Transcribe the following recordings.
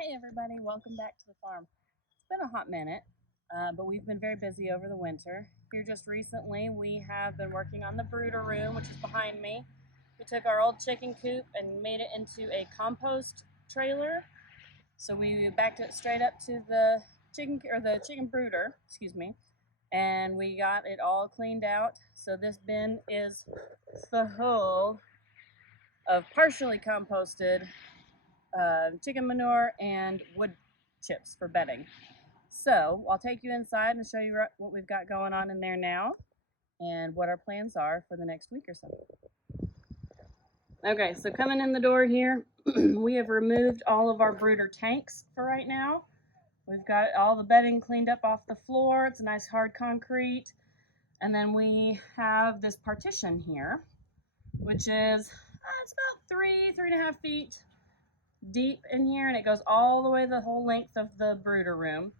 Hey everybody, welcome back to the farm. It's been a hot minute, but we've been very busy over the winter. Here just recently, we have been working on the brooder room, which is behind me. We took our old chicken coop and made it into a compost trailer. So we backed it straight up to the chicken brooder, excuse me, and we got it all cleaned out. So this bin is full of partially composted chicken manure and wood chips for bedding. So I'll take you inside and show you what we've got going on in there now and what our plans are for the next week or so. Okay, so coming in the door here, we have removed all of our brooder tanks for right now. We've got all the bedding cleaned up off the floor. It's a nice hard concrete. And then we have this partition here, which is, it's about 3.5 feet deep in here, and it goes all the way the whole length of the brooder room.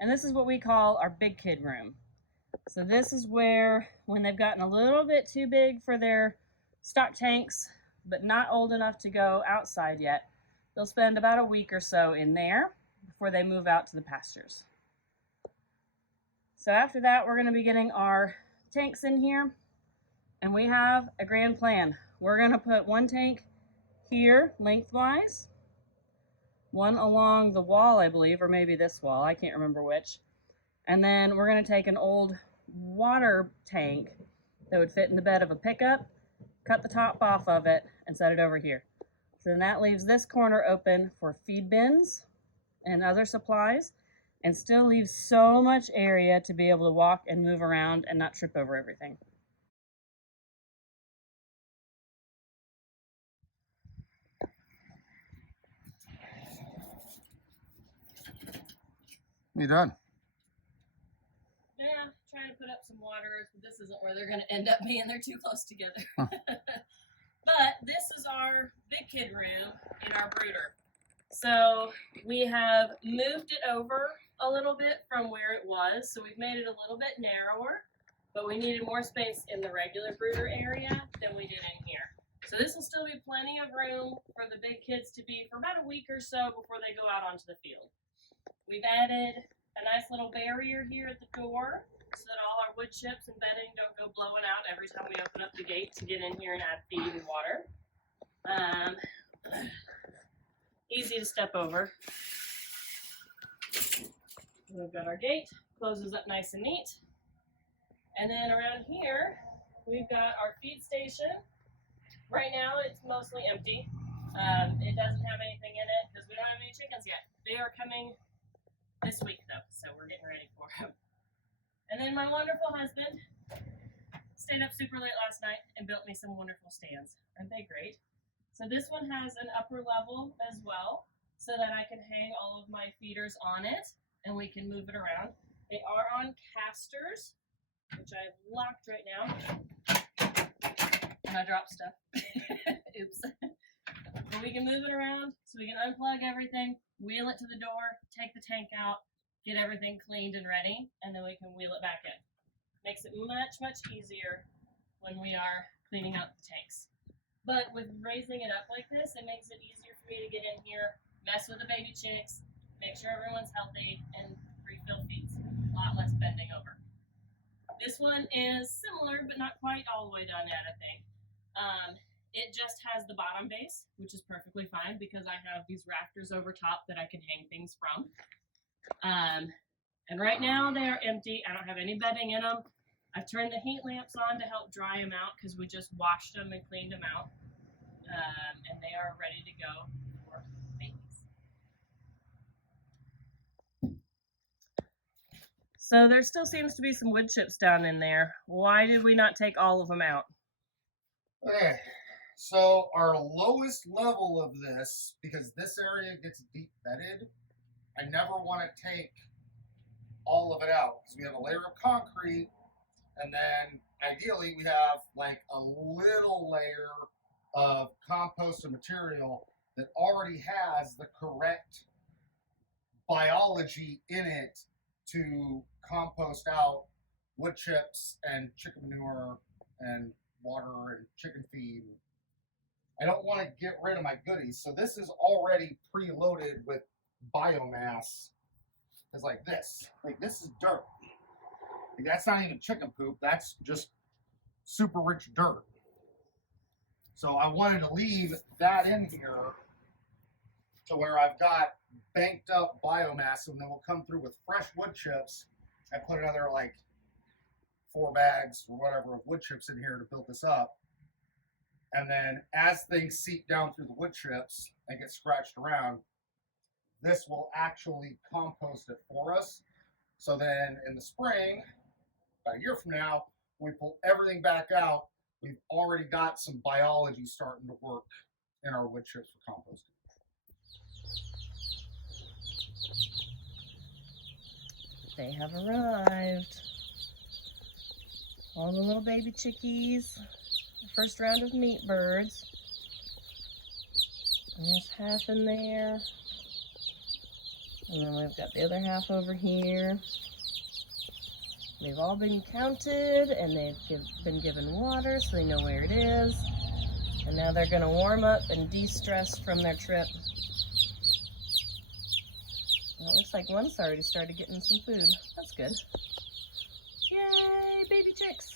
And this is what we call our big kid room. So this is where, when they've gotten a little bit too big for their stock tanks, but not old enough to go outside yet, they'll spend about a week or so in there before they move out to the pastures. So after that, we're going to be getting our tanks in here, and we have a grand plan. We're going to put one tank here lengthwise, one along the wall, I believe, or maybe this wall, I can't remember which. And then we're going to take an old water tank that would fit in the bed of a pickup, cut the top off of it, and set it over here. So then that leaves this corner open for feed bins and other supplies, and still leaves so much area to be able to walk and move around and not trip over everything. You done? Yeah, trying to put up some waters, but this isn't where they're going to end up being. They're too close together. Huh. But this is our big kid room in our brooder. So we have moved it over a little bit from where it was. So we've made it a little bit narrower, but we needed more space in the regular brooder area than we did in here. So this will still be plenty of room for the big kids to be for about a week or so before they go out onto the field. We've added a nice little barrier here at the door so that all our wood chips and bedding don't go blowing out every time we open up the gate to get in here and add feed and water. Easy to step over. We've got our gate, closes up nice and neat. And then around here, we've got our feed station. Right now, it's mostly empty. It doesn't have anything in it because we don't have any chickens yet. They are coming this week though, so we're getting ready for them. And then my wonderful husband stayed up super late last night and built me some wonderful stands. Aren't they great? So this one has an upper level as well, so that I can hang all of my feeders on it and we can move it around. They are on casters, which I've locked right now. And I dropped stuff. Oops. But we can move it around so we can unplug everything, wheel it to the door, take the tank out, get everything cleaned and ready, and then we can wheel it back in. Makes it much, much easier when we are cleaning out the tanks. But with raising it up like this, it makes it easier for me to get in here, mess with the baby chicks, make sure everyone's healthy, and refill feeds. A lot less bending over. This one is similar, but not quite all the way done yet, I think. It just has the bottom base, which is perfectly fine because I have these rafters over top that I can hang things from. And right now they are empty. I don't have any bedding in them. I've turned the heat lamps on to help dry them out because we just washed them and cleaned them out. And they are ready to go for babies. So there still seems to be some wood chips down in there. Why did we not take all of them out? Okay. So our lowest level of this, because this area gets deep bedded, I never want to take all of it out because we have a layer of concrete, and then ideally we have like a little layer of composted material that already has the correct biology in it to compost out wood chips and chicken manure and water and chicken feed. I don't want to get rid of my goodies, so this is already preloaded with biomass is like this. Like this is dirt. Like, that's not even chicken poop. That's just super rich dirt. So I wanted to leave that in here to where I've got banked up biomass, and then we'll come through with fresh wood chips and put another like 4 bags or whatever of wood chips in here to build this up. And then as things seep down through the wood chips and get scratched around, this will actually compost it for us. So then in the spring, about a year from now, when we pull everything back out, we've already got some biology starting to work in our wood chips for composting. They have arrived. All the little baby chickies. The first round of meat birds. And there's half in there. And then we've got the other half over here. They've all been counted and they've been given water so they know where it is. And now they're going to warm up and de-stress from their trip. Well, it looks like one's already started getting some food. That's good. Yay, baby chicks!